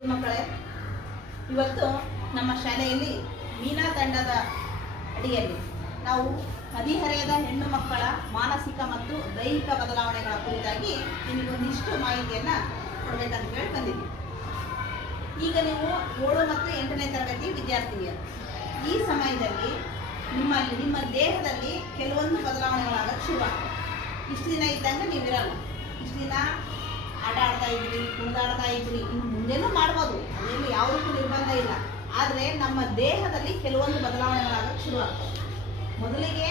ಮಕ್ಕಳೇ, ಇವತ್ತು ನಮ್ಮ ಶಾಲೆಯಲ್ಲಿ ಮೀನಾ ತಂಡದ ಅಡಿಯಲ್ಲಿ ನಾವು ಹದಿಹರೆಯದ ಹೆಣ್ಣು ಮಕ್ಕಳ ಮಾನಸಿಕ ಮತ್ತು ದೈಹಿಕ ಬದಲಾವಣೆಗಳ ಕುರಿತಾಗಿ ನಿಮಗೊಂದಿಷ್ಟು ಮಾಹಿತಿಯನ್ನು ಕೊಡಬೇಕಂತ ಹೇಳಿ ಬಂದಿದ್ದೀವಿ. ಈಗ ನೀವು 7 ಮತ್ತು 8ನೇ ತರಗತಿ ವಿದ್ಯಾರ್ಥಿನಿಯರು. ಈ ಸಮಯದಲ್ಲಿ ನಿಮ್ಮ ದೇಹದಲ್ಲಿ ಕೆಲವೊಂದು ಬದಲಾವಣೆಗಳಾಗಕ್ಕೆ ಶುರುವಾಗ್ತವೆ. ಇಷ್ಟು ದಿನ ಇದ್ದಂಗೆ ನೀವಿರಲ್ಲ. ಇಷ್ಟು ದಿನ ಆಟ ಆಡ್ತಾ ಇದ್ರಿ, ಕುಣಿದಾಡ್ತಾ ಇದ್ರಿ, ಇನ್ನು ಮುಂದೆನೂ ಮಾಡ್ಬೋದು, ಅದರಲ್ಲಿ ಯಾವುದಕ್ಕೂ ನಿರ್ಬಂಧ ಇಲ್ಲ. ಆದರೆ ನಮ್ಮ ದೇಹದಲ್ಲಿ ಕೆಲವೊಂದು ಬದಲಾವಣೆಗಳಾಗಕ್ಕೆ ಶುರುವಾಗ್ತವೆ. ಮೊದಲಿಗೆ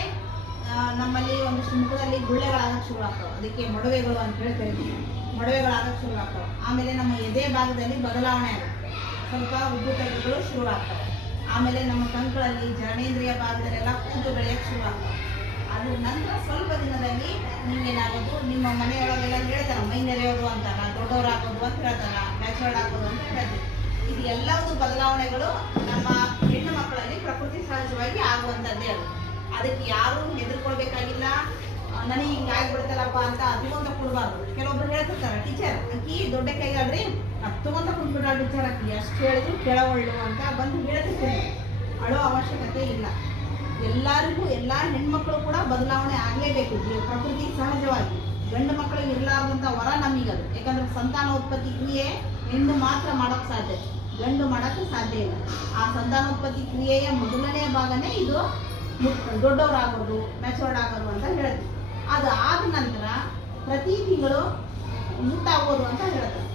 ನಮ್ಮಲ್ಲಿ ಒಂದಿಷ್ಟು ಮುಖದಲ್ಲಿ ಗುಳ್ಳೆಗಳಾಗಕ್ಕೆ ಶುರುವಾಗ್ತವೆ, ಅದಕ್ಕೆ ಮೊಡವೆಗಳು ಅಂತ ಹೇಳಿ ಕರಿತೀವಿ. ಮೊಡವೆಗಳಾಗಕ್ಕೆ ಶುರುವಾಗ್ತವೆ. ಆಮೇಲೆ ನಮ್ಮ ಎದೆ ಭಾಗದಲ್ಲಿ ಬದಲಾವಣೆ ಆಗುತ್ತೆ, ಸ್ವಲ್ಪ ಉಬ್ಬುತಗಳು ಶುರುವಾಗ್ತವೆ. ಆಮೇಲೆ ನಮ್ಮ ಕಂಕಳಲ್ಲಿ ಜನನೇಂದ್ರಿಯ ಭಾಗದಲ್ಲೆಲ್ಲ ಕೂದಲು ಬೆಳೆಯೋಕ್ಕೆ ಶುರುವಾಗ್ತವೆ. ಅದ್ರ ನಂತರ ಸ್ವಲ್ಪ ದಿನದಲ್ಲಿ ನಿಮ್ಗೇನಾಗೋದು, ನಿಮ್ಮ ಮನೆಯೊಳಗೆಲ್ಲ ಹೇಳ್ತಾರೆ ಮೈ ನೆರೆಯೋದು ಅಂತಾರ, ದೊಡ್ಡವರಾಗೋದು ಅಂತ ಹೇಳ್ತಾರ, ಮ್ಯಾಚರ್ಡ್ ಆಗೋದು ಅಂತ ಹೇಳ್ತೀವಿ. ಇದು ಎಲ್ಲವೂ ಬದಲಾವಣೆಗಳು ನಮ್ಮ ಹೆಣ್ಣು ಮಕ್ಕಳಲ್ಲಿ ಪ್ರಕೃತಿ ಸಹಜವಾಗಿ ಆಗುವಂಥದ್ದೇ ಅದು. ಅದಕ್ಕೆ ಯಾರೂ ಹೆದರ್ಕೊಳ್ಬೇಕಾಗಿಲ್ಲ. ನನಗೆ ಹಿಂಗೆ ಆಗಿಬಿಡ್ತಲ್ಲಪ್ಪ ಅಂತ ತಗೊಂತ ಕೊಡಬಾರ್ದು. ಕೆಲವೊಬ್ರು ಹೇಳ್ತಿರ್ತಾರೆ, ಟೀಚರ್ ಅಕ್ಕಿ ದೊಡ್ಡ ಕೈಗಾಡ್ರಿ ತಗೊಂತ ಕುಂತ್ಬಿಟ್ಟ ಟೀಚರ್ ಅಕ್ಕಿ ಎಷ್ಟು ಹೇಳಿದ್ರು ಕೆಳವಳ್ಳು ಅಂತ ಬಂದು ಹೇಳ್ತಿರ್ತೀನಿ. ಅಳೋ ಅವಶ್ಯಕತೆ ಇಲ್ಲ. ಎಲ್ಲರಿಗೂ, ಎಲ್ಲ ಹೆಣ್ಮಕ್ಳು ಕೂಡ ಬದಲಾವಣೆ ಆಗಲೇಬೇಕು. ಪ್ರಕೃತಿ ಸಹಜವಾಗಿ ಗಂಡು ಮಕ್ಕಳಿಗೆ ಇರಲಾರ್ದಂಥ ವರ ನಮಗದು. ಯಾಕಂದ್ರೆ ಸಂತಾನೋತ್ಪತ್ತಿ ಕ್ರಿಯೆ ಹೆಣ್ಣು ಮಾತ್ರ ಮಾಡೋಕ್ಕೆ ಸಾಧ್ಯ, ಗಂಡು ಮಾಡೋಕ್ಕೆ ಸಾಧ್ಯ ಇಲ್ಲ. ಆ ಸಂತಾನೋತ್ಪತ್ತಿ ಕ್ರಿಯೆಯ ಮೊದಲನೆಯ ಭಾಗನೇ ಇದು ದೊಡ್ಡವರಾಗೋದು, ಮ್ಯಾಚೋರ್ಡ್ ಆಗೋದು ಅಂತ ಹೇಳ್ತೀವಿ. ಅದು ಆದ ನಂತರ ಪ್ರತಿ ತಿಂಗಳು ಮುಟ್ಟಾಗೋದು ಅಂತ ಹೇಳ್ತಾರೆ.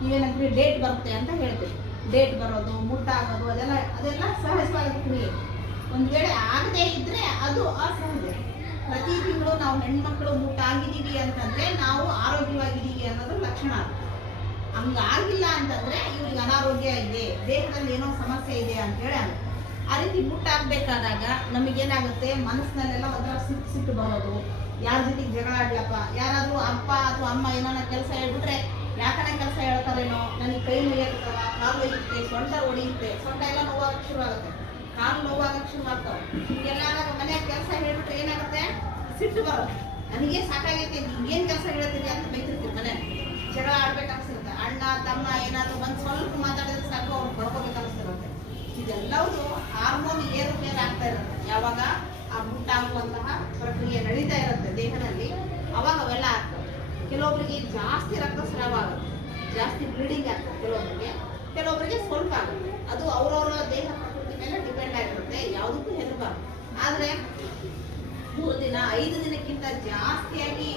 ನೀವೇನಂತೀವಿ ಡೇಟ್ ಬರುತ್ತೆ ಅಂತ ಹೇಳ್ತೀವಿ. ಡೇಟ್ ಬರೋದು, ಮುಟ್ಟಾಗೋದು ಅದೆಲ್ಲ ಸಹಜವಾದ ಕ್ರಿಯೆ. ಒಂದು ವೇಳೆ ಆಗದೇ ಇದ್ರೆ ಅದು ಅಸಹಜ. ಪ್ರತಿ ತಿಂಗಳು ನಾವು ಹೆಣ್ಮಕ್ಳು ಮುಟ್ಟಾಗಿದ್ದೀವಿ ಅಂತಂದ್ರೆ ನಾವು ಆರೋಗ್ಯವಾಗಿದ್ದೀವಿ ಅನ್ನೋದು ಲಕ್ಷಣ. ಹಂಗಾಗಿಲ್ಲ ಅಂತಂದ್ರೆ ಇವ್ರಿಗೆ ಅನಾರೋಗ್ಯ ಇದೆ, ದೇಹದಲ್ಲಿ ಏನೋ ಸಮಸ್ಯೆ ಇದೆ ಅಂತ ಹೇಳಿ ಆಗುತ್ತೆ. ಆ ರೀತಿ ಮುಟ್ಟಾಗಬೇಕಾದಾಗ ನಮಗೇನಾಗುತ್ತೆ, ಮನಸ್ಸಿನಲ್ಲೆಲ್ಲ ಒಂಥರ ಸಿಟ್ಟು ಬರೋದು, ಯಾರ ಜೊತೆಗೆ ಜಗಳ ಆಡ್ಲಪ್ಪ, ಯಾರಾದರೂ ಅಪ್ಪ ಅಥವಾ ಅಮ್ಮ ಏನಾರ ಕೆಲಸ ಹೇಳ್ಬಿಟ್ರೆ ಯಾಕನ ಕೆಲಸ ಹೇಳ್ತಾರೇನೋ, ನನಗೆ ಕೈ ನೋಯ್ಯತ್ತವ, ಕಾಲು ಒಯ್ಯುತ್ತೆ, ಸೊಂಟ ಹೊಡೆಯುತ್ತೆ, ಸೊಂಟ ಎಲ್ಲ ನೋವಾಗಕ್ಕೆ ಶುರು ಆಗುತ್ತೆ, ಕಾಲು ನೋವಾಗಕ್ಕೆ ಶುರು ಆಗ್ತಾವೆ. ಹೀಗೆಲ್ಲ ಮನೆಯಾಗ ಕೆಲಸ ಹೇಳ್ಬಿಟ್ರೆ ಏನಾಗುತ್ತೆ, ಸಿಟ್ಟು ಬರೋದು. ನನಗೆ ಸಾಕಾಗೈತೆ, ಏನು ಕೆಲಸ ಹೇಳ್ತೀರಿ ಅಂತ ಬೈತಿರ್ತೀವಿ. ಮನೆ ಜಗಳ ಆಡ್ಬೇಕು ಅನ್ಸಿರುತ್ತೆ. ಅಣ್ಣ ತಮ್ಮ ಏನಾದರೂ ಬಂದು ಸ್ವಲ್ಪ ಮಾತಾಡಿದ್ರೆ ಸಾಕು, ಅವ್ರು ಬರ್ಕೋಬೇಕು ಅನಿಸ್ತಿರುತ್ತೆ. ಇದೆಲ್ಲವೂ ಹಾರ್ಮೋನ್ ಏರುಪೇರು ಆಗ್ತಾ ಇರುತ್ತೆ. ಯಾವಾಗ ಆ ಮುಟ್ಟಾಗುವಂತಹ ಪ್ರಕ್ರಿಯೆ ನಡೀತಾ ಇರುತ್ತೆ ದೇಹದಲ್ಲಿ, ಅವಾಗ ಅವೆಲ್ಲ ಆಗ್ತವೆ. ಕೆಲವೊಬ್ಬರಿಗೆ ಜಾಸ್ತಿ ರಕ್ತಸ್ರಾವ ಆಗುತ್ತೆ, ಜಾಸ್ತಿ ಬ್ಲೀಡಿಂಗ್ ಆಗ್ತದೆ. ಕೆಲವೊಬ್ಬರಿಗೆ ಸ್ವಲ್ಪ ಆಗುತ್ತೆ. ಅದು ಅವರವರ ದೇಹ ಪ್ರಕೃತಿ ಮೇಲೆ ಡಿಪೆಂಡ್ ಆಗಿರುತ್ತೆ. ಯಾವುದಕ್ಕೂ ಹೆದರಬಾರ್ದು. ಆದರೆ 3 ದಿನ 5 ದಿನಕ್ಕಿಂತ ಜಾಸ್ತಿಯಾಗಿ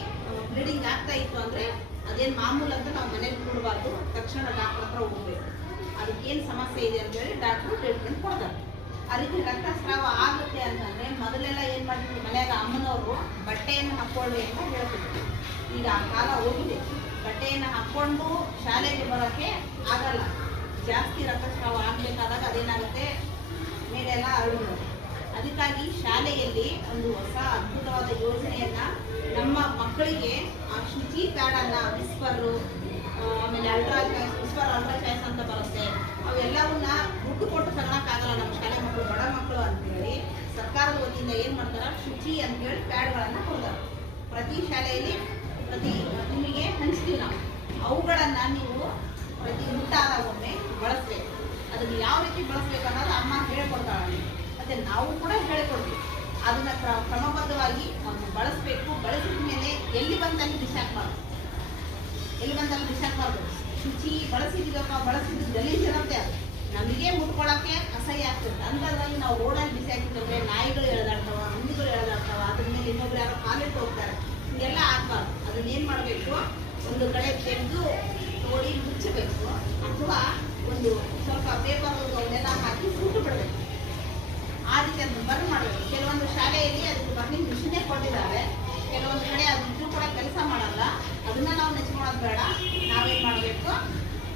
ಬ್ಲೀಡಿಂಗ್ ಆಗ್ತಾ ಇತ್ತು ಅಂದರೆ ಅದೇನು ಮಾಮೂಲು ಅಂತ ನಾವು ಮನೇಲಿ ಕೊಡಬಾರ್ದು. ತಕ್ಷಣ ಡಾಕ್ಟರ್ ಹತ್ರ ಹೋಗ್ಬೇಕು. ಅದಕ್ಕೇನು ಸಮಸ್ಯೆ ಇದೆ ಅಂತ ಹೇಳಿ ಡಾಕ್ಟ್ರು ಟ್ರೀಟ್ಮೆಂಟ್ ಕೊಡ್ತಾರೆ. ಆ ರೀತಿ ರಕ್ತಸ್ರಾವ ಆಗುತ್ತೆ ಅಂತಂದರೆ ಮೊದಲೆಲ್ಲ ಏನು ಮಾಡ್ತಿದ್ರು, ಮನೆಯಾಗ ಅಮ್ಮನವರು ಬಟ್ಟೆಯನ್ನು ಹಾಕ್ಕೊಳ್ಳಿ ಅಂತ ಹೇಳ್ತಿದ್ರು. ಈಗ ಆ ಕಾಲ ಹೋಗಿದೆ. ಬಟ್ಟೆಯನ್ನು ಹಾಕ್ಕೊಂಡು ಶಾಲೆಗೆ ಬರೋಕ್ಕೆ ಆಗಲ್ಲ. ಜಾಸ್ತಿ ರಕ್ತಸ್ರಾವ ಆಗಬೇಕಾದಾಗ ಅದೇನಾಗುತ್ತೆ, ಮೇಲೆಲ್ಲ ಹರಡುತ್ತೆ. ಅದಕ್ಕಾಗಿ ಶಾಲೆಯಲ್ಲಿ ಒಂದು ಹೊಸ ಅದ್ಭುತವಾದ ಯೋಜನೆಯನ್ನು ನಮ್ಮ ಮಕ್ಕಳಿಗೆ ಆ ಶುಚಿ ಪ್ಯಾಡನ್ನು ವಿಸ್ಪರು, ಆಮೇಲೆ ಅಲ್ಟ್ರಾ ಚಾಯ್ಸ್ ಅಂತ ಬರುತ್ತೆ, ಅವೆಲ್ಲವನ್ನ ದುಡ್ಡು ಕೊಟ್ಟು ತಗೊಳಕ್ಕಾಗಲ್ಲ ನಮ್ಮ ಶಾಲೆ ಮಕ್ಕಳು, ಬಡ ಮಕ್ಕಳು ಅಂತೇಳಿ ಸರ್ಕಾರದ ವತಿಯಿಂದ ಏನು ಮಾಡ್ತಾರೆ, ಶುಚಿ ಅಂತೇಳಿ ಪ್ಯಾಡ್ಗಳನ್ನು ಕೊಡ್ತಾರೆ. ಪ್ರತಿ ಶಾಲೆಯಲ್ಲಿ ನಿಮಗೆ ಹಂಚ್ತೀವಿ ನಾವು. ಅವುಗಳನ್ನು ನೀವು ಪ್ರತಿ ಮುಟ್ಟಾದ ಒಮ್ಮೆ ಬಳಸಬೇಕು. ಅದನ್ನು ಯಾವ ರೀತಿ ಬಳಸಬೇಕು ಅನ್ನೋದು ಅಮ್ಮ ಹೇಳಿಕೊಡ್ತಾಳೆ, ಮತ್ತು ನಾವು ಕೂಡ ಹೇಳಿಕೊಡ್ತೀವಿ. ಅದನ್ನು ಕ್ರಮಬದ್ಧವಾಗಿ ನಾವು ಬಳಸಬೇಕು. ಬಳಸಿದ ಮೇಲೆ ಎಲ್ಲಿ ಬಂದಲ್ಲಿ ಬಿಸಾಕಬಾರ್ದು, ಶುಚಿ ಬಳಸಿದ್ದೀವಪ್ಪ, ಬಳಸಿದ್ದು ಗಲೀಜಿರುತ್ತೆ, ಅದು ನಮಗೆ ಮುಟ್ಕೊಳ್ಳೋಕ್ಕೆ ಅಸಹ್ಯ ಆಗ್ತದೆ. ಅಂಥದ್ರಲ್ಲಿ ನಾವು ರೋಡಲ್ಲಿ ಬಿಸಿ ಹಾಕಿದ್ರೆ ನಾಯಿಗಳು ಎಳೆದಾಡ್ತಾವ, ಹಂದಿಗಳು ಎಳೆದಾಡ್ತಾವ, ಅದ್ರ ಮೇಲೆ ಇನ್ನೊಬ್ರು ಯಾರೋ ಕಾಲಿಟ್ಟು ಹೋಗ್ತಾರೆ. ಹಿಂಗೆಲ್ಲ ಆಗಬಾರ್ದು. ಅದನ್ನೇನು ಮಾಡಬೇಕು, ಒಂದು ಕಡೆ ತೆಗೆದು ನೋಡಿ ಮುಚ್ಚಬೇಕು, ಅಥವಾ ಒಂದು ಸ್ವಲ್ಪ ಪೇಪರ್ ಅವನ್ನೆಲ್ಲ ಹಾಕಿ ಸುಟ್ಟು ಬಿಡಬೇಕು. ಆ ರೀತಿ ಅದನ್ನು ಬರ್ನ್ ಮಾಡಬೇಕು. ಕೆಲವೊಂದು ಶಾಲೆಯಲ್ಲಿ ಅದಕ್ಕೆ ಬರ್ನಿಂಗ್ ಮಿಷಿನೇ ಕೊಟ್ಟಿದ್ದಾರೆ. ಕೆಲವೊಂದು ಕಡೆ ಅದಿದ್ದು ಕೂಡ ಕೆಲಸ ಮಾಡಲ್ಲ. ಅದನ್ನು ನಾವು ನೆಚ್ಕೊಳ್ಳೋದು ಬೇಡ. ನಾವೇನು ಮಾಡಬೇಕು,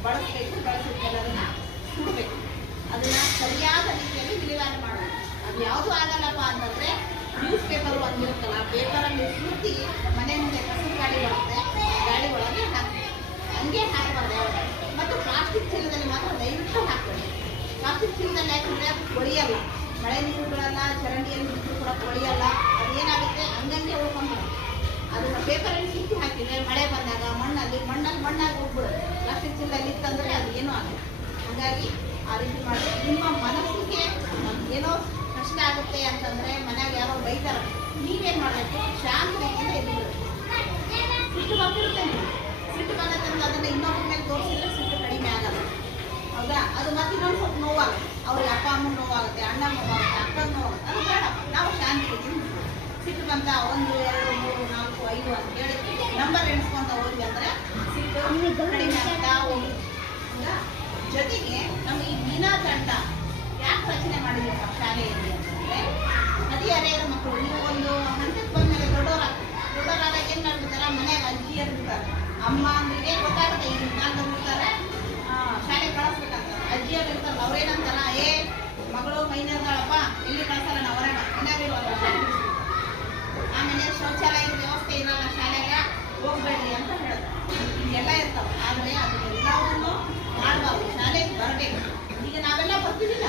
ಬಳಸಬೇಕು. ಬಳಸಿದ್ದೆಲ್ಲದನ್ನು ಸುಡಬೇಕು. ಅದನ್ನು ಸರಿಯಾದ ರೀತಿಯಲ್ಲಿ ವಿಲೇವಾರಿ ಮಾಡಬೇಕು. ಅದು ಯಾವುದೂ ಆಗಲ್ಲಪ್ಪ ಅಂತಂದರೆ ನ್ಯೂಸ್ ಪೇಪರು ಒಂದಿರುತ್ತಲ್ಲ, ಪೇಪರಲ್ಲಿ ಸುತ್ತಿ ಮನೆ ಮುಂದೆ ಕಸದ ಗಾಡಿ ಬರುತ್ತೆ, ಗಾಡಿ ಒಳಗೆ ಹಾಕಬೇಕು. ಹಂಗೆ ಹಾಕಬಾರ್ದು ಯಾವಾಗ. ಮತ್ತು ಪ್ಲಾಸ್ಟಿಕ್ ಚೀಲದಲ್ಲಿ ಮಾತ್ರ ದಯವಿಟ್ಟು ಹಾಕಬೇಕು. ಪ್ಲಾಸ್ಟಿಕ್ ಚೀಲದಲ್ಲಿ ಹಾಕಿದ್ರೆ ಅದು ಕೊಳಿಯಲ್ಲ, ಮಳೆ ನೀರು ಬೀಳಲ್ಲ, ಚರಂಡಿಯಲ್ಲಿ ಬಿಟ್ಟು ಕೂಡ ಕೊಳಿಯಲ್ಲ. ಅದೇನಾಗುತ್ತೆ, ಹಂಗಂಗೆ ಉಳ್ಕೊಂಡು ಅದನ್ನು ಪೇಪರಲ್ಲಿ ಸಿಕ್ಕಿ ಹಾಕಿದ್ರೆ ಮಳೆ ಬಂದಾಗ ಮಣ್ಣಲ್ಲಿ ಮಣ್ಣಾಗಿ ಹೋಗ್ಬಿಡುತ್ತೆ. ಪ್ಲಾಸ್ಟಿಕ್ ಚೀಲದಲ್ಲಿ ಇತ್ತಂದ್ರೆ ಅದು ಏನೂ ಆಗಲ್ಲ. ಹಾಗಾಗಿ ಆ ರೀತಿ ಮಾಡಿ ನಿಮ್ಮ ಮನಸ್ಸಿಗೆ ಏನೋ ಕಷ್ಟ ಆಗುತ್ತೆ ಅಂತಂದ್ರೆ ಮನ್ಯಾಗ ಯಾರೋ ಬೈತಾರೆ, ನೀವೇನು ಮಾಡಬೇಕು, ಶಾಂತ ರೀತಿಯಿಂದ ಇದ್ಬಿಡ್ಬೇಕು. ಸಿಟ್ಟು ಬಂದಿರುತ್ತೆ, ಸಿಟ್ಟು ಬಂದಂತ ಅದನ್ನ ಇನ್ನೊಬ್ಬರ ಮೇಲೆ ತೋರಿಸಿದ್ರೆ ಸಿಟ್ಟು ಕಡಿಮೆ ಆಗಲ್ಲ. ಹೌದಾ? ಅದು ಮತ್ತೆ ಇನ್ನೊಂದು ಸ್ವಲ್ಪ ನೋವಾಗುತ್ತೆ. ಅವ್ರಿಗೆ ಅಪ್ಪ ಅಮ್ಮ ನೋವಾಗುತ್ತೆ, ಅಣ್ಣ ನೋವಾಗುತ್ತೆ, ಅಕ್ಕನ ನೋವಾಗುತ್ತೆ. ಅದು ಬೇಡ, ನಾವು ಶಾಂತಿ ರೀತಿಯಿಂದ ಸಿಟ್ಟು ಬಂತ 1 2 3 4 5 ಅಂತ ಹೇಳಿ ನಂಬರ್ ಎಣಿಸ್ಕೊಂತ ಹೋದ್ವಿ ಅಂದ್ರೆ ಸಿಟ್ಟು ಕಡಿಮೆ ಆಗ್ತಾ ಹೋಗಿ. ಜೊತೆಗೆ ನಮ್ಮ ಈ ಮೀನಾ ತಂಡ ಯಾಕೆ ರಚನೆ ಮಾಡಿದ್ವಿ ಶಾಲೆಯಲ್ಲಿ ಅಂತಂದ್ರೆ, ಹದಿಹರೆಯದ ಮಕ್ಕಳು ನೀವು ಒಂದು ಹಂತಕ್ಕೆ ಬಂದ್ಮೇಲೆ ದೊಡ್ಡವರಾದಾಗ ಏನ್ ಮಾಡ್ಬಿಡ್ತಾರ, ಮನೆಯಾಗ ಅಜ್ಜಿಯರು ಇರ್ತಾರೆ, ಅಮ್ಮ ಅಂದ್ರೆ ಗೊತ್ತಾಗುತ್ತೆ ಈಗಿನ ಕಾಲದಲ್ಲಿ ಇರ್ತಾರೆ, ಶಾಲೆ ಕಳಿಸ್ಬೇಕಂತ ಅಜ್ಜಿಯರು ಇರ್ತಾರಲ್ಲ, ಅವ್ರೇನಂತಾರ, ಮಗಳು ಮೈನರ್ಗಳಪ್ಪ ಇಲ್ಲಿ ಕಳ್ಸಲ್ಲ, ನಾವು ಹೊರಗ ಮನೆಯಾಗಿರುವಾಗ ಶಾಲೆ ಆಮೇಲೆ ಶೌಚಾಲಯದ ವ್ಯವಸ್ಥೆ ಇರಲ್ಲ ಶಾಲೆಗೆ ಹೋಗ್ಬೇಡ್ರಿ ಅಂತ ಹೇಳೋದು. ಹಿಂಗೆಲ್ಲ ಇರ್ತಾವೆ. ಆದರೆ ಅದನ್ನೆಲ್ಲವನ್ನು ಮಾಡಬಾರ್ದು, ಶಾಲೆಗೆ ಬರಬೇಕು. ಈಗ ನಾವೆಲ್ಲ ಬರ್ತಿದ್ದಿಲ್ಲ,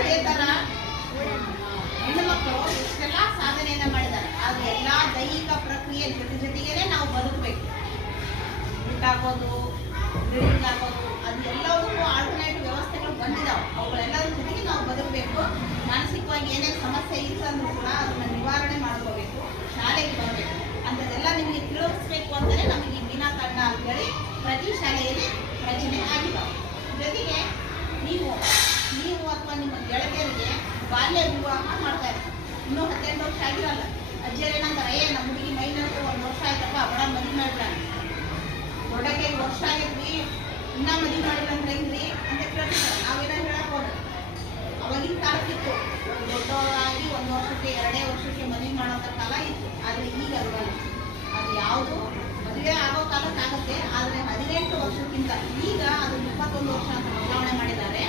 ಅದೇ ಥರ ಹೆಣ್ಣು ಮಕ್ಕಳು ಇಷ್ಟೆಲ್ಲ ಸಾಧನೆಯನ್ನ ಮಾಡಿದ್ದಾರೆ. ಆದರೆ ಎಲ್ಲ ದೈಹಿಕ ಪ್ರಕ್ರಿಯೆ ಜೊತೆಗೇನೆ ನಾವು ಬದುಕಬೇಕು. ಬಿಟ್ಟಾಕೋದು, ಡ್ರಿಲ್ಲಿಂಗ್ ಹಾಕೋದು, ಅದು ಎಲ್ಲವೂ ಆಲ್ಟರ್ನೇಟಿವ್ ವ್ಯವಸ್ಥೆಗಳು ಬಂದಿದ್ದಾವೆ. ಅವುಗಳೆಲ್ಲರ ಜೊತೆಗೆ ನಾವು ಬದುಕಬೇಕು. ಮಾನಸಿಕವಾಗಿ ಏನೇ ಸಮಸ್ಯೆ ಇತ್ತಂದ್ರೂ ಕೂಡ ಅದನ್ನ ನಿವಾರಣೆ ಮಾಡ್ಕೋಬೇಕು, ಶಾಲೆಗೆ ಬರಬೇಕು. ಅಂಥದ್ದೆಲ್ಲ ನಿಮಗೆ ತಿಳಿಸ್ಬೇಕು ಅಂತಲೇ ನಮಗೆ ಈ ಮೀನಾ ತಂಡ ಅಂತೇಳಿ ಪ್ರತಿ ಶಾಲೆಯಲ್ಲಿ ರಚನೆ ಆಗಿದ್ದಾವೆ. ಜೊತೆಗೆ ನೀವು ಅಥವಾ ನಿಮ್ಮ ಗೆಳತಿಯರಿಗೆ ಬಾಲ್ಯ ವಿವಾಹ ಮಾಡ್ತಾ ಇರ್ತಾರೆ. ಇನ್ನೂ 18 ವರ್ಷ ಆಗಿರಲ್ಲ. ಅಜ್ಜಿಯರು ಏನಂತಾರೆ, ನಮ್ಮ ಹುಡುಗಿ ಮೈನರ್ಗೆ 1 ವರ್ಷ ಆಯ್ತಪ್ಪ, ಬಡ ಮದುವೆ ಮಾಡ್ಬಿಡ, ದೊಡ್ಡಕ್ಕೆ 1 ವರ್ಷ ಆಗಿದ್ವಿ ಇನ್ನೂ ಮದುವೆ ಮಾಡಿಲ್ಲ ಅಂದ್ರೆ ಹೆಂಗ್ರಿ ಅಂತ ಕೇಳ್ತಿದ್ದಾರೆ. ನಾವೇನೋ ಹೇಳಕ್ ಹೋದ್ರೆ ಅವಾಗಿನ ಕಾಲಕ್ಕಿತ್ತು, ದೊಡ್ಡವರಾಗಿ 1 ವರ್ಷಕ್ಕೆ 2 ವರ್ಷಕ್ಕೆ ಮದುವೆ ಮಾಡೋಂಥ ಕಾಲ ಇತ್ತು. ಆದರೆ ಈಗ ಅಲ್ವಲ್ಲ, ಅದು ಯಾವುದು ಮದುವೆ ಆಗೋ ಕಾಲಕ್ಕಾಗತ್ತೆ. ಆದರೆ 18 ವರ್ಷಕ್ಕಿಂತ ಈಗ ಅದು 21 ವರ್ಷ ಅಂತ ಬದಲಾವಣೆ ಮಾಡಿದ್ದಾರೆ.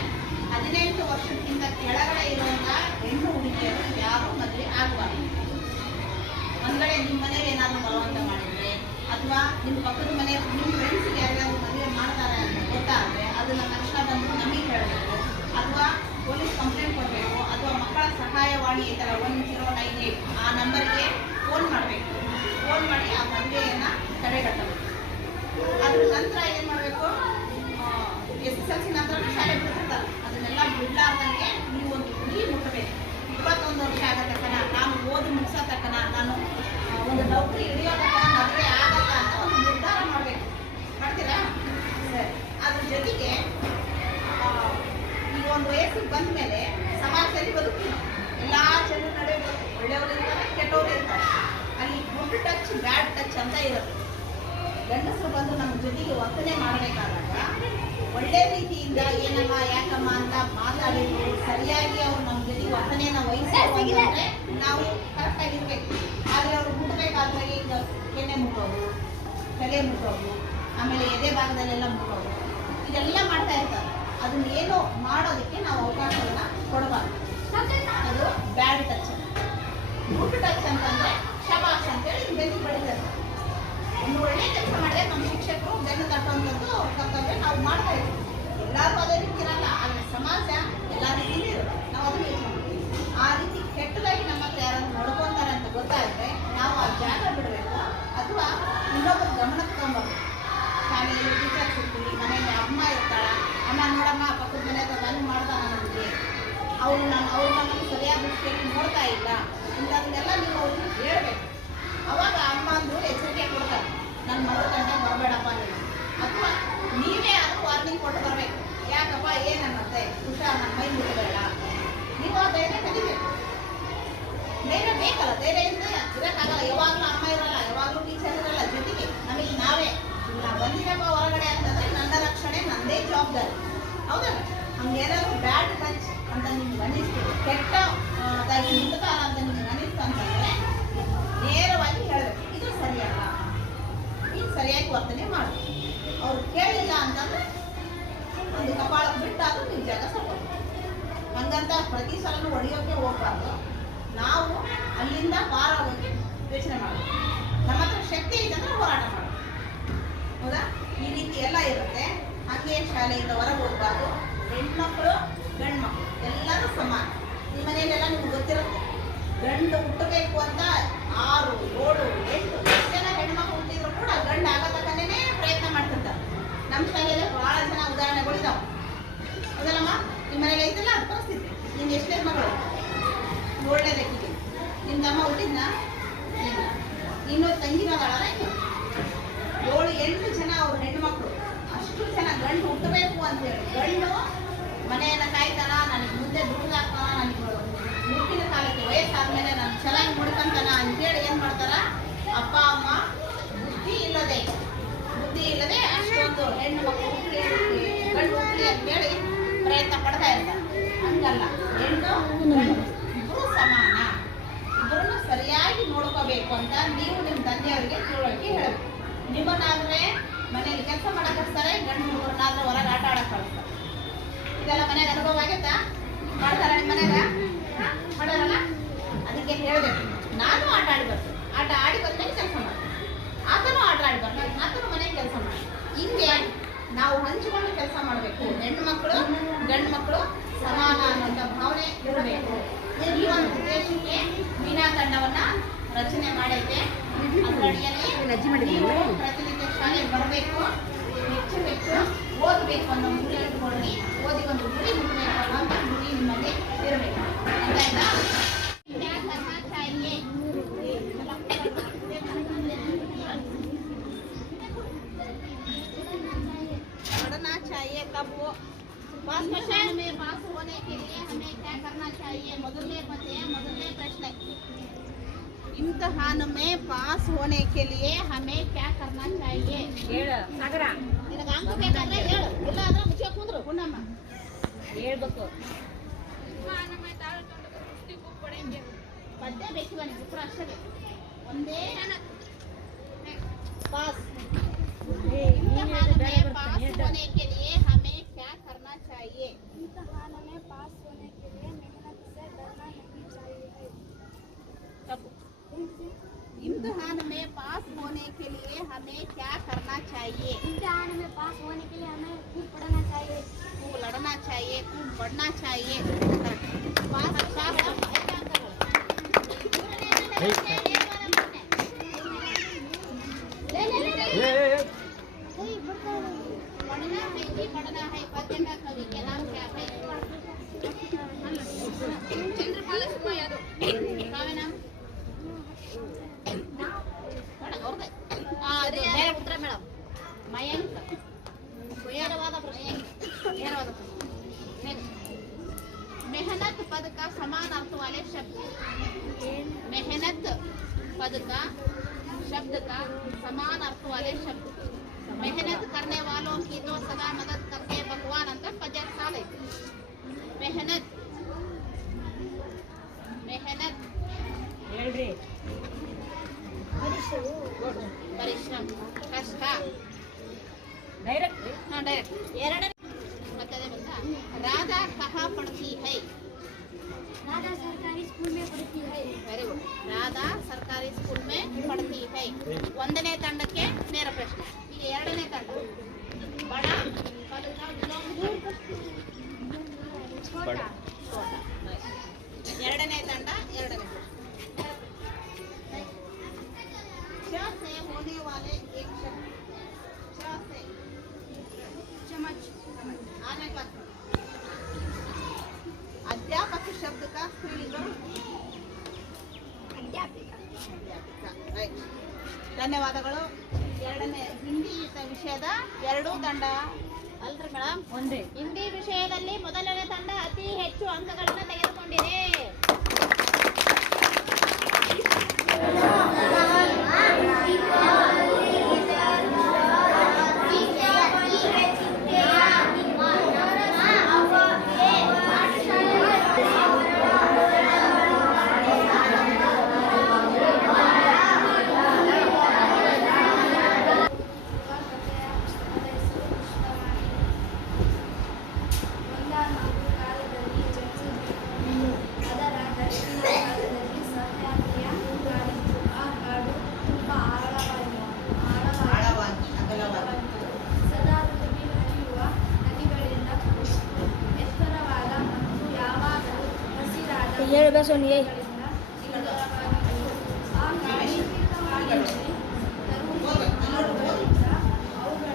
18 ವರ್ಷಕ್ಕಿಂತ ಕೆಳಗಡೆ ಇರುವಂಥ ಹೆಣ್ಣು ಹುಡುಗಿಯರು ಯಾರು ಮದುವೆ ಆಗಬಾರ್ದು. ಒಂದ್ಗಡೆ ನಿಮ್ಮ ಮನೆಯಲ್ಲಿ ಏನಾದರೂ ಬಲವಂತ ಮಾಡಿದ್ರೆ, ಅಥವಾ ನಿಮ್ಮ ಪಕ್ಕದ ಮನೆ ನಿಮ್ಮ ಫ್ರೆಂಡ್ಸ್ಗೆ ಯಾರ್ಯಾರು ಮದುವೆ ಮಾಡ್ತಾರೆ ಅಂತ ಗೊತ್ತಾದರೆ ಅದನ್ನ ತಕ್ಷಣ ಬಂದು ನಮಗೆ ಹೇಳಬೇಕು, ಅಥವಾ ಪೊಲೀಸ್ ಕಂಪ್ಲೇಂಟ್ ಕೊಡಬೇಕು, ಅಥವಾ ಮಕ್ಕಳ ಸಹಾಯವಾಣಿ ಈ ಥರ 1098 ಆ ನಂಬರ್ಗೆ ಫೋನ್ ಮಾಡಬೇಕು. ಫೋನ್ ಮಾಡಿ ಆ ಮದುವೆಯನ್ನು ತಡೆಗಟ್ಟಬೇಕು. ಅದ್ರ ನಂತರ ಏನು ಮಾಡಬೇಕು, SSLC ನಂತರ ಶಾಲೆ ಬಿಡ್ತಿರ್ತಾರೆ, ಅದನ್ನೆಲ್ಲ ಬಿಡ್ಲಾರ್ದಂಗೆ ನೀವು ಒಂದು ಗುರಿ ಮುಟ್ಟಬೇಕು. 21 ವರ್ಷ ಆಗೋ ತಕ್ಕನ, ನಾನು ಓದಿ ಮುಗಿಸೋ ತಕ್ಕನ, ನಾನು ಒಂದು ನೌಕರಿ ಹಿಡಿಯೋ ತಕ್ಕನ ಮದುವೆ ಆಗಲ್ಲ ಅಂತ ಒಂದು ನಿರ್ಧಾರ ಮಾಡಬೇಕು. ಮಾಡ್ತೀರಾ? ಸರಿ. ಅದ್ರ ಜೊತೆಗೆ ಈಗ ಒಂದು ವಯಸ್ಸಿಗೆ ಬಂದ ಮೇಲೆ ಸಮಾಜದಲ್ಲಿ ಬದುಕ್ತೀವಿ, ಎಲ್ಲ ಜನರು ನಡೆಯಬೇಕು. ಒಳ್ಳೆಯವರು ಇರ್ತಾರೆ, ಕೆಟ್ಟವರು ಇರ್ತಾರೆ. ಅಲ್ಲಿ ಗುಡ್ ಟಚ್ ಬ್ಯಾಡ್ ಟಚ್ ಅಂತ ಇರುತ್ತೆ. ಗಂಡಸರು ಬಂದು ನಮ್ಮ ಜೊತೆಗೆ ವರ್ತನೆ ಮಾಡಬೇಕಾದಾಗ ಒಳ್ಳೆ ರೀತಿಯಿಂದ ಏನಮ್ಮ ಯಾಕಮ್ಮ ಅಂತ ಮಾತಾಡಿದ್ರು, ಸರಿಯಾಗಿ ಅವ್ರು ನಮ್ಮ ಜೊತೆಗೆ ವರ್ತನೆಯನ್ನು ವಹಿಸಿದ್ರೆ ನಾವು ಕರೆಕ್ಟಾಗಿರ್ಬೇಕು. ಆದರೆ ಅವರು ಮುಟ್ಟಬೇಕಾದ್ರೆ ಈಗ ಕೆನ್ನೆ ಮುಟ್ಟೋದು, ತಲೆ ಮುಟ್ಟೋದು, ಆಮೇಲೆ ಎದೆ ಭಾಗದಲ್ಲೆಲ್ಲ ಮುಟ್ಟೋದು, ಇದೆಲ್ಲ ಮಾಡ್ತಾ ಇರ್ತಾರೆ. ಅದನ್ನ ಏನೋ ಮಾಡೋದಕ್ಕೆ ನಾವು ಅವಕಾಶವನ್ನು ಕೊಡಬಾರ್ದು. ಅದು ಬ್ಯಾಡ್ ಟಚ್. ಗುಡ್ ಟಚ್ ಅಂತಂದ್ರೆ ಶಬಾಷ್ ಅಂತೇಳಿ ಬೆನ್ನು ಬಡಿತಾರೆ. ಒಂದು ಒಳ್ಳೆ ಕೆಲಸ ಮಾಡಿದ್ರೆ ನಮ್ಮ ಶಿಕ್ಷಕರು ಬೆನ್ನು ತಟ್ಟುವಂಥದ್ದು ಕರ್ತವ್ಯ ನಾವು ಮಾಡ್ತಾ ಇದ್ದೀವಿ. ಎಲ್ಲರೂ ಅದೇ ರೀತಿ ಇರಲ್ಲ, ಆದರೆ ಸಮಾಜ ಎಲ್ಲ ರೀತಿಯೂ ಇರುತ್ತೆ. ನಾವು ಅದನ್ನು ಯೋಚನೆ ಮಾಡ್ತೀವಿ. ಆ ರೀತಿ ಕೆಟ್ಟದಾಗಿ ನಮ್ಮ ಹತ್ರ ಯಾರಾದ್ರೂ ನಡ್ಕೊತಾರೆ ಅಂತ ಗೊತ್ತಾದರೆ ನಾವು ಆ ಜಾಗ ಬಿಡಬೇಕು, ಅಥವಾ ಇನ್ನೊಬ್ಬರು ಗಮನಕ್ಕೆ ತಗೊಂಡ್ಬರ್ಬೇಕು. ಶಾಲೆಯಲ್ಲಿ ಟೀಚರ್ಸ್ ಇರ್ತೀವಿ, ಮನೆಯಲ್ಲಿ ಅಮ್ಮ ಇರ್ತಾಳ, ಅಮ್ಮ ನೋಡಮ್ಮ ಪಕ್ಕದ ಮನೆ ಹತ್ರ ಬಂದು ಮಾಡ್ತಾನ ನನಗೆ, ಅವ್ರು ನಮ್ಮನ್ನು ಸರಿಯಾದ ದೃಷ್ಟಿಯಲ್ಲಿ ನೋಡ್ತಾ ಇಲ್ಲ ಇಂಥದನ್ನೆಲ್ಲ ನೀವು ಅವ್ರಿಗೆ ಹೇಳಬೇಕು. ಅವಾಗ ಅಮ್ಮ ಅಂದ್ರು ಎಚ್ಚರಿಕೆ ಕೊಡ್ತಾರೆ, ನನ್ನ ಮಗಳ ತಂಟೆ ಬರಬೇಡಪ್ಪ ನೀವು, ಅಥವಾ ನೀವೇ ಅದಕ್ಕೆ ವಾರ್ನಿಂಗ್ ಕೊಟ್ಟು ಬರಬೇಕು. ಯಾಕಪ್ಪ ಏನನ್ನತ್ತೆ, ಹುಷಾರ್, ನನ್ನ ಮೈ ಮುಟ್ಟಬೇಡ. ನೀವು ಆ ಧೈರ್ಯ ಕಲಿಬೇಕು. ಧೈರ್ಯ ಬೇಕಲ್ಲ, ಧೈರ್ಯದಿಂದ ಇರೋಕ್ಕಾಗಲ್ಲ. ಯಾವಾಗಲೂ ಅಮ್ಮ ಇರಲ್ಲ, ಯಾವಾಗಲೂ ಟೀಚರ್ ಇರಲ್ಲ, ಜೊತೆಗೆ ನಮಗೆ ನಾವೇ ನಾವು ಬಂದಿರಪ್ಪ ಹೊರಗಡೆ ಅಂತಂದ್ರೆ ನನ್ನ ರಕ್ಷಣೆ ನನ್ನದೇ ಜವಾಬ್ದಾರಿ. ಹೌದಲ್ಲ? ಹಂಗೇನಾದ್ರು ಬ್ಯಾಡ್ ಟಚ್ ಅಂತ ನಿಮ್ಗೆ ಅನಿಸ್ತೀವಿ, ಕೆಟ್ಟದಾಗಿ ನಿಂತಾರ ಅಂತ ನಿಮ್ಗೆ ಅನಿಸ್ತು ಅಂತಂದ್ರೆ ನೇರವಾಗಿ ಹೇಳಬೇಕು, ಇದು ಸರಿಯಲ್ಲ, ನೀನು ಸರಿಯಾಗಿ ವರ್ತನೆ ಮಾಡು. ಅವ್ರು ಕೇಳಿಲ್ಲ ಅಂತಂದ್ರೆ ಒಂದು ಕಪಾಳಕ್ಕೆ ಬಿಟ್ಟಾದ್ರೂ ನಿಮ್ಮ ಜಾಗ ಸ್ವಲ್ಪ. ಹಂಗಂತ ಪ್ರತಿ ಸಲನೂ ಹೊಡೆಯೋಕೆ ಹೋಗ್ಬಾರ್ದು. ನಾವು ಅಲ್ಲಿಂದ ಪಾರ ಆಗೋಕ್ಕೆ ಯೋಚನೆ ಮಾಡಬೇಕು. ನಮ್ಮ ಹತ್ರ ಶಕ್ತಿ ಇದೆ ಅಂದ್ರೆ ಹೋರಾಟ ಮಾಡಬೇಕು. ಹೌದಾ? ಈ ರೀತಿ ಎಲ್ಲ ಇರುತ್ತೆ. ಹಾಗೆ ಶಾಲೆಯಿಂದ ಹೊರಗೆ ಹೋಗ್ಬಾರ್ದು. ಹೆಣ್ಮಕ್ಳು ಗಂಡು ಮಕ್ಕಳು ಎಲ್ಲರೂ ಸಮಾನ. ಈ ಮನೆಯಲ್ಲೆಲ್ಲ ನಿಮ್ಗೆ ಗೊತ್ತಿರುತ್ತೆ, ಗಂಡು ಹುಟ್ಟಬೇಕು ಅಂತ 6, 7, 8 ಜನ ಹೆಣ್ಮಕ್ಳು ಹೌದಲ್ಲಮ್ಮ? ನಿಮ್ಮ ಮನೇಲಿ ಐತಲ್ಲ ಅದು ಪರಿಸ್ಥಿತಿ. ನಿನ್ನ ಎಷ್ಟೇ ಮಗಳು? 7ನೇದಕ್ಕಿದೆ. ನಿಮ್ದಮ್ಮ ಹುಟ್ಟಿದ್ನ? ಇಲ್ಲ. ಇನ್ನೂ ತಂಗಿರೋದಾಳಲ್ಲ ಇನ್ನು 7-8 ಜನ ಅವ್ರ ಹೆಣ್ಣು ಮಕ್ಕಳು. ಅಷ್ಟು ಜನ ಗಂಡು ಹುಟ್ಟಬೇಕು ಅಂತೇಳಿ ಗಂಡು ಮನೆಯನ್ನು ಕಾಯ್ತಾನ, ನನಗೆ ಮುಂದೆ ದುಡ್ದಾಗ್ತಾನ, ನನಗೆ ಮುಟ್ಟಿನ ಕಾಲಕ್ಕೆ ವಯಸ್ಸಾದ್ಮೇಲೆ ನಾನು ಚೆನ್ನಾಗಿ ನೋಡ್ಕೊಂತಾನ ಅಂತೇಳಿ ಏನು ಮಾಡ್ತಾರ? ಅಪ್ಪ ಅಮ್ಮ ಬುದ್ಧಿ ಇಲ್ಲದೆ ಅಷ್ಟೊಂದು ಹೆಣ್ಣು ಮಕ್ಕಳು ಹುಟ್ಟಿ ಗಂಡು ಹುಟ್ಟಿ ಅಂತೇಳಿ ಪ್ರಯತ್ನ ಪಡ್ತಾ ಇರ್ತಾರೆ. ಹಂಗಲ್ಲ, ಹೆಣ್ಣು ಇಬ್ಬರು ಸಮಾನ, ಇಬ್ಬರನ್ನು ಸರಿಯಾಗಿ ನೋಡ್ಕೋಬೇಕು ಅಂತ ನೀವು ನಿಮ್ಮ ತಂದೆಯವರಿಗೆ ತಿಳುವಳಿಕೆ ಹೇಳಬೇಕು. ನಿಮ್ಮನ್ನಾದ್ರೆ ಮನೆಯಲ್ಲಿ ಕೆಲಸ ಮಾಡಕ್ ಕಳಿಸ್ತಾರೆ, ಗಂಡು ಹುಡುಗರನ್ನಾದ್ರೆ ಹೊರಗೆ ಆಟ ಆಡಕ್ ಕಳಿಸ್ತಾರೆ. ಇದೆಲ್ಲ ಮನೆಗೆ ಅನುಭವ ಆಗತ್ತಾ? ಮಾಡ್ತಾರ ನಿಮ್ಮ ಮನೆಗ? ಮಾಡಲ್ಲ. ಅದಕ್ಕೆ ಹೇಳ್ಬೇಕು, ನಾನು ಆಟ ಆಡಿ ಬರ್ತೇನೆ, ಆಟ ಆಡಿ ಬಂದ್ಮೇಲೆ ಕೆಲಸ ಮಾಡ್ತೀನಿ, ಆತನೂ ಆಟ ಆಡಿ ಬರ್ತಾನೆ, ಆತನು ಮನೆಗೆ ಕೆಲಸ ಮಾಡಿ. ಹಿಂಗೆ ನಾವು ಹಂಚಿಕೊಂಡು ಕೆಲಸ ಮಾಡಬೇಕು. ಹೆಣ್ಣು ಮಕ್ಕಳು ಗಂಡು ಮಕ್ಕಳು ಸಮಾನ ಅನ್ನುವಂಥ ಭಾವನೆ ಇರಬೇಕು. ಈ ಒಂದು ಉದ್ದೇಶಕ್ಕೆ ಮೀನಾ ತಂಡವನ್ನ ರಚನೆ ಮಾಡೈತೆ. ಅದರಡಿಯಲ್ಲಿ ನೀವು ಪ್ರತಿನಿತ್ಯ ಶಾಲೆಗೆ ಬರಬೇಕು, ಹೆಚ್ಚು ಓದಬೇಕು ಅನ್ನೋ ಗುರಿ ಇಟ್ಕೊಳ್ಳಿ. ಓದಿ ಒಂದು ಗುರಿ ಮುಟ್ಟಬೇಕು ಅಂತ ಗುರಿ ನಿಮ್ಮಲ್ಲಿ ಇರಬೇಕು. ಆಯ್ತಾ? पढ़ना चाहिए तब वो पास में पास होने के लिए हमें क्या करना चाहिए? ಮೊದಲನೇ ಪ್ರಶ್ನೆ, इम्तिहान में पास होने के लिए हमें क्या करना चाहिए? ಸಾಗರ ನಿನಗೆ ಅಂಕ ಬೇಕಾದ್ರೆ ಹೇಳು, ಇಲ್ಲ ಅಂದ್ರೆ ಮುಚ್ಚೆ ಕುಂದ್ರು ಹುಣ್ಣಮ್ಮ ಹೇಳ್ಬೇಕು. ಪದ್ಯ ಬೇಕು ನನಗೆ ಉತ್ತರ ಅಷ್ಟೇ. ಒಂದೇ पास इम्तिहान में पास होने के लिए हमें क्या करना चाहिए? इम्तिहान में पास होने के लिए मेहनत से डरना नहीं चाहिए। इम्तिहान में पास होने के लिए हमें क्या करना चाहिए? इम्तिहान में पास होने के लिए हमें खूब पढ़ना चाहिए, खूब लड़ना चाहिए, खूब पढ़ना चाहिए। पास पढ़ना है। पद्य का कवि के नाम क्या है? चंद्रपाल शर्मा यादव। काव्य नाम? उत्तर ಮೇಡಮ್ ಮಯಾಂಕ್. ನೇರವಾದ ಪ್ರಶ್ನೆ. मेहनत पद का समान अर्थ वाले शब्द। मेहनत पद का शब्द का समान अर्थ वाले शब्द। मेहनत करने वालों की तो सदा मदद करते भगवान ಅಂತ ಪದ್ಯ ಸಾಲ ಐತೆ. मेहनत ಹೇಳ್ರಿ. ಪರಿಶ್ರಮ, ಕಷ್ಟ, ಡೈರೆಕ್ಟ್. ಎರಡನೇ ಮತ್ತೆ ಬಂದ राधा कहाँ पढ़ती है? राधा सरकारी स्कूल में पढ़ती है। Very good. ರಾಧಾ ಸರ್ಕಾರಿ ಸ್ಕೂಲ್ ಮೇ ಪढ़ती है. ಒಂದನೇ ತಂಡಕ್ಕೆ ನೇರ ಪ್ರಶ್ನೆ. ಈಗ ಎರಡನೇ ತಂಡ ಬಡ ಪದಕ छोटा। ಎರಡನೇ ತಂಡ ಎರಡನೇ च से होने वाले एक शब्द। च से चम्मच। आने का अध्यापक शब्द का स्त्रीलिंग अध्यापिका। ರೈಟ್. ಧನ್ಯವಾದಗಳು. ಎರಡನೇ ಹಿಂದಿ ವಿಷಯದ ಎರಡೂ ತಂಡ ಅಲ್ರಿ ಮೇಡಮ್ ಒಂದೇ. ಹಿಂದಿ ವಿಷಯದಲ್ಲಿ ಮೊದಲನೇ ತಂಡ ಅತಿ ಹೆಚ್ಚು ಅಂಕಗಳನ್ನು ತೆಗೆದುಕೊಂಡಿದೆ. ये बस सुनिए। ಅವುಗಳ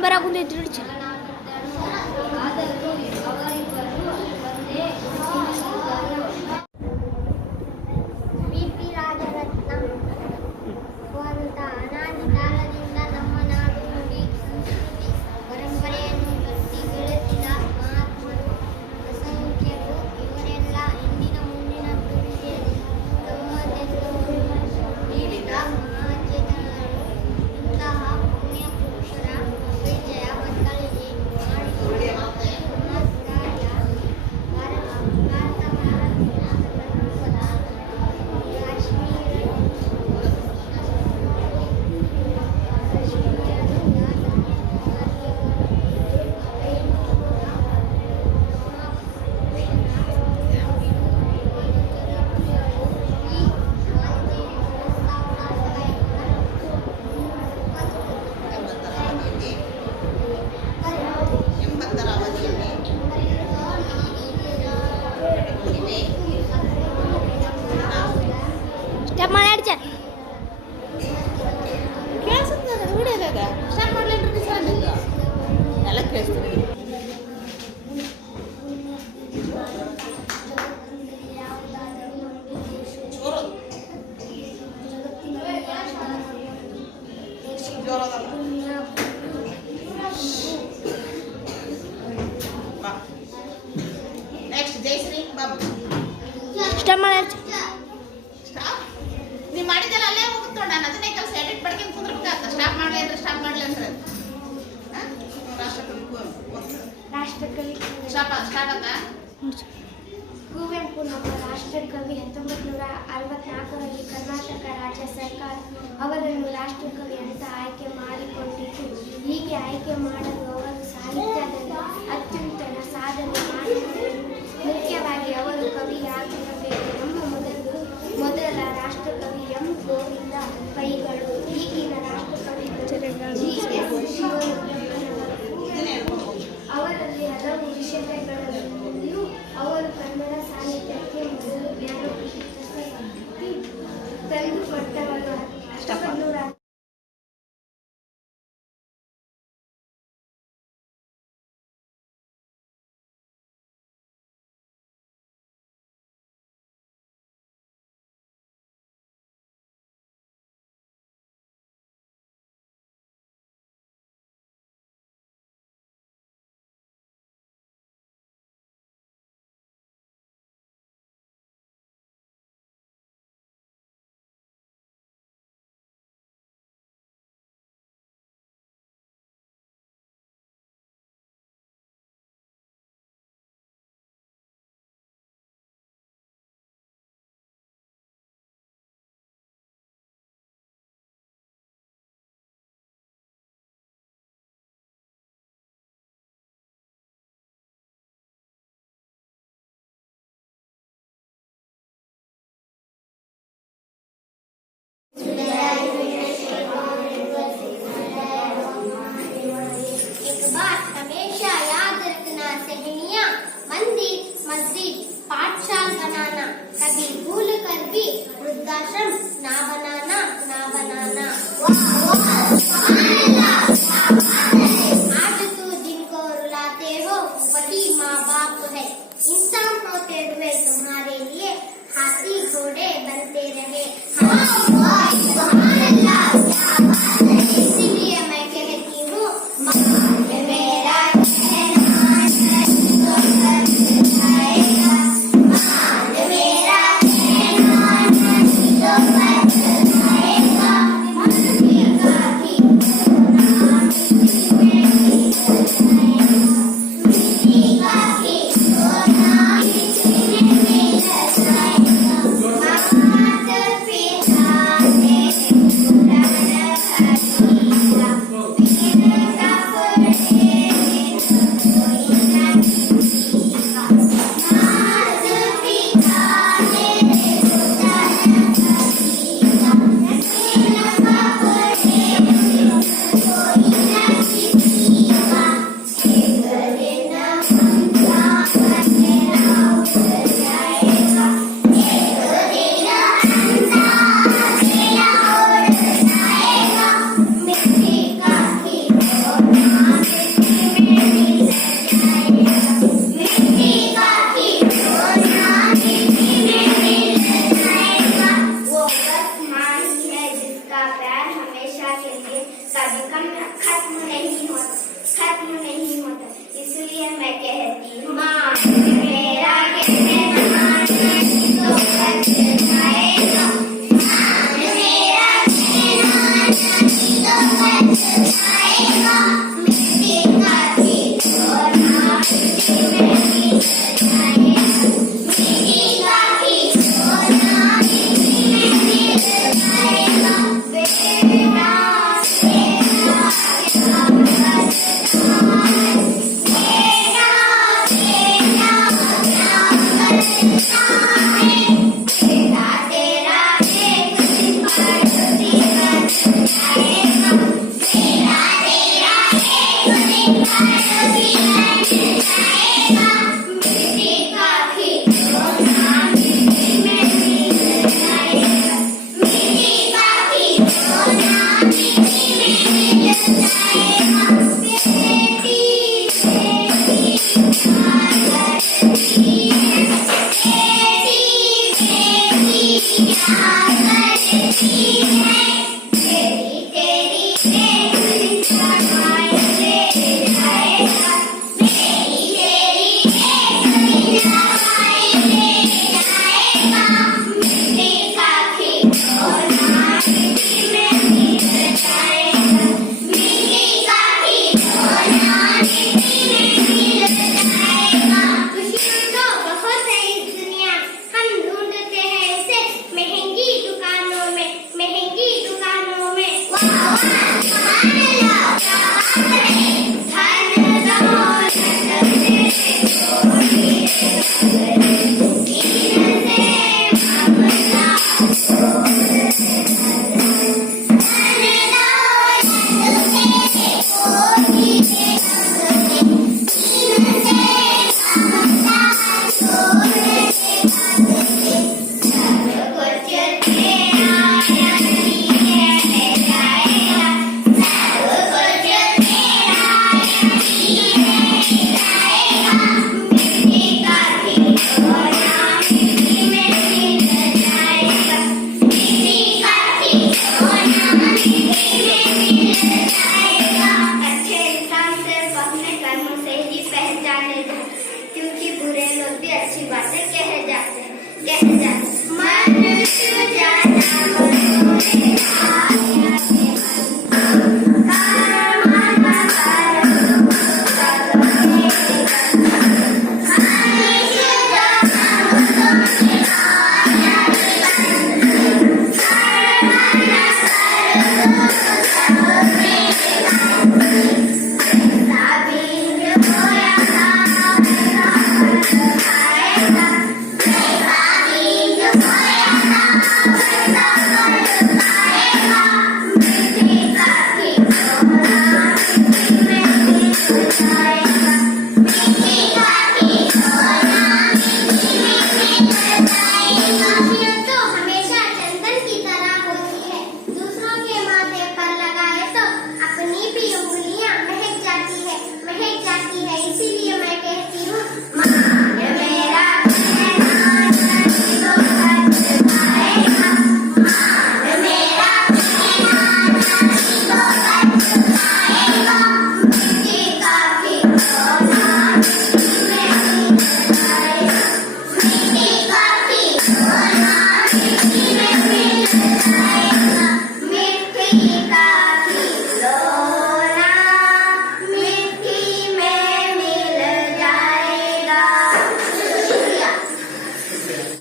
ಫೋನ್ ಬರಾಕುಂತೈತಿ ನೋಡಿ. ಅನಾದಿ ಕಾಲದಿಂದ ನಮ್ಮ ನಾಡು ನುಡಿ ಸಂಸ್ಕೃತಿ ಪರಂಪರೆಯನ್ನು ಕಟ್ಟಿ ಬೆಳೆಸಿದ ಮಹಾತ್ಮರು ಅಸಂಖ್ಯರು. ಇವರೆಲ್ಲ ಇಂದಿನ ಮುಂದಿನ ಪೀಳಿಗೆಯಲ್ಲಿ ತಮ್ಮದೆಂದು ನೀಡಿದ ಮಹಾಚೇತನರು. ಇಂತಹ ಪುಣ್ಯ ಪುರುಷರ ಪರಿಚಯ ಮಕ್ಕಳಿಗೆ ಮಾಡಿಕೊಡುವ ನಮ್ಮ ಪುರಾಣ ಭಾರತ ಎಂಬತ್ತರ ಅವಧಿಯಲ್ಲಿ ಸ್ಟಾಪ್ ಮಾಡಿ ಕೇಳಿಸುತ್ತದೆ ಹುಡುಗ ಸ್ಟಾರ್ಟ್ ಮಾಡ್ಲೇನ್ರಿ ಸರ್ ಎಲ್ಲ ಕೇಳಿಸ್ತೀವಿ. ನೆಕ್ಸ್ಟ್ ಜಯಶ್ರೀ ಬಾಬು ಸ್ಟಾಪ್ ಮಾಡಿ ಸ್ಟಾಪ್. ನೀವು ಮಾಡಿದ್ದೆಲ್ಲ ಅಲ್ಲೇ ಹೋಗುತ್ತೋ ನಾನು ಅದನ್ನೇ ಕೆಲಸ ಎಡಿಟ್ ಮಾಡ್ಕೊಂಡು ಕುಂದ್ರಬೇಕಾಗ್ತ. ಸ್ಟಾಪ್ ಮಾಡಲಿ ಅಂದ್ರೆ ಸ್ಟಾಪ್ ಮಾಡಲಿ ಅಂದ್ರೆ ರಾಷ್ಟ್ರಕವಿ ಸ್ಟಾಪ್ ಸ್ಟಾರ್ಟ್ ಆತ. ಕುವೆಂಪು ನಮ್ಮ ರಾಷ್ಟ್ರಕವಿ 1964ರಲ್ಲಿ ಕರ್ನಾಟಕ ರಾಜ್ಯ ಸರ್ಕಾರ ಅವರನ್ನು ರಾಷ್ಟ್ರಕವಿ ಅಂತ ಆಯ್ಕೆ ಮಾಡಿಕೊಂಡಿತು. ಹೀಗೆ ಆಯ್ಕೆ ಮಾಡಲು ಅವರು ಸಾಹಿತ್ಯದಲ್ಲಿ ಅತ್ಯುತ್ತಮ ಸಾಧನೆ ಮಾಡಿದರು. ಮುಖ್ಯವಾಗಿ ಅವರು ಕವಿಯಾಗಿರಬೇಕು. ನಮ್ಮ ಮೊದಲ ರಾಷ್ಟ್ರಕವಿ ಎಂ. ಗೋವಿಂದ ಪೈಗಳು. ಈಗಿನ ರಾಷ್ಟ್ರಕವಿ ಜಿ.ಎಸ್. ಶಿವರುದ್ರಪ್ಪನವರು. ಅವರಲ್ಲಿ ಹಲವು ವಿಷಯಗಳಲ್ಲಿಯೂ ಅವರು ಕನ್ನಡ ಸಾಹಿತ್ಯಕ್ಕೆ ಮೊದಲು ಜ್ಞಾನಪೀಠ ಪ್ರಶಸ್ತಿ ತಂದುಕೊಟ್ಟವರು. 1900 क्योंकि बुरे लोग भी अच्छी बातें कह जाते हैं। मनुष्य